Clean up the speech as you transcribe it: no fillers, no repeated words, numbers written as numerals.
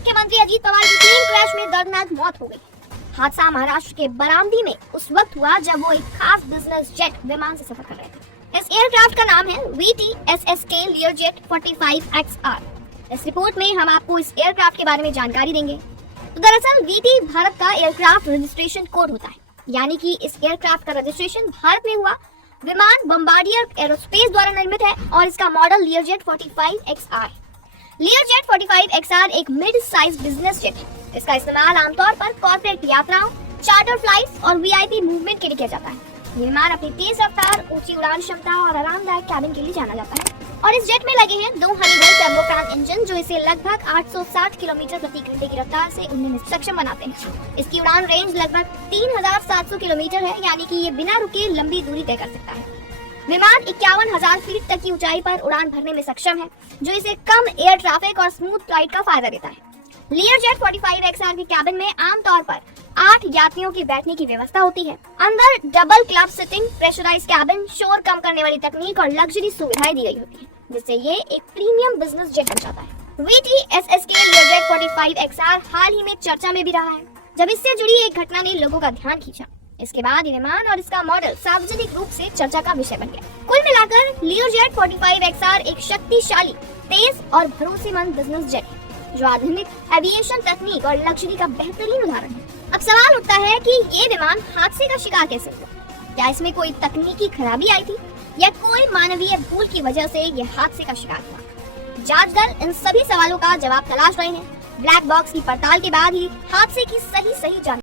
मुख्यमंत्री अजीत पवार की plane crash में दर्दनाक मौत हो गई। हादसा महाराष्ट्र के बरामदी में उस वक्त हुआ जब वो एक खास बिजनेस जेट विमान से सफर कर रहे थे। इस एयरक्राफ्ट का नाम है VTSSK Learjet 45XR। इस रिपोर्ट में हम आपको इस एयरक्राफ्ट के बारे में जानकारी देंगे। तो दरअसल VT भारत का एयरक्राफ्ट रजिस्ट्रेशन कोड होता है, यानी कि इस एयरक्राफ्ट का रजिस्ट्रेशन भारत में हुआ। विमान बम्बार्डियर एरोस्पेस द्वारा निर्मित है और इसका model Learjet 45XR। Learjet 45XR एक मिड साइज बिजनेस जेट है। इसका इस्तेमाल आमतौर पर कॉर्पोरेट यात्राओं, चार्टर फ्लाइट्स और VIP मूवमेंट के लिए किया जाता है। ये विमान अपनी तेज रफ्तार, ऊंची उड़ान क्षमता और आरामदायक कैबिन के लिए जाना जाता है। और इस जेट में लगे हैं 2 हनीवेल टर्बोफैन इंजन जो इसे लगभग 860 किलोमीटर प्रति घंटे की रफ्तार से उड़ने में सक्षम बनाते हैं। इसकी उड़ान रेंज लगभग 3700 किलोमीटर है, यानी कि ये बिना रुके लंबी दूरी तय कर सकता है। विमान 51,000 फीट तक की ऊंचाई पर उड़ान भरने में सक्षम है, जो इसे कम एयर ट्रैफिक और स्मूथ फ्लाइट का फायदा देता है। Learjet 45XR के कैबिन में आमतौर पर 8 यात्रियों की बैठने की व्यवस्था होती है। अंदर double club sitting, pressurise cabin, शोर कम करने वाली तकनीक और लग्जरी सुविधाएं दी गई होती है, जिससे ये एक प्रीमियम बिजनेस जेट बन जाता है। VTSSK Learjet 45XR हाल ही में चर्चा में भी रहा है, जब इससे जुड़ी एक घटना ने लोगों का ध्यान खींचा। इसके बाद ये विमान और इसका मॉडल सार्वजनिक रूप से चर्चा का विषय बन गया। कुल मिलाकर Learjet 45XR एक शक्तिशाली, तेज और भरोसेमंद बिजनेस जेट है, जो आधुनिक एविएशन तकनीक और लग्जरी का बेहतरीन उदाहरण है। अब सवाल उठता है कि ये विमान हादसे का शिकार कैसे हुआ? क्या इसमें कोई तकनीकी खराबी आई थी या कोई मानवीय भूल की वजह से ये हादसे का शिकार हुआ? जांच दल इन सभी सवालों का जवाब तलाश रहे हैं। ब्लैक बॉक्स की पड़ताल के बाद ही हादसे की सही जानकारी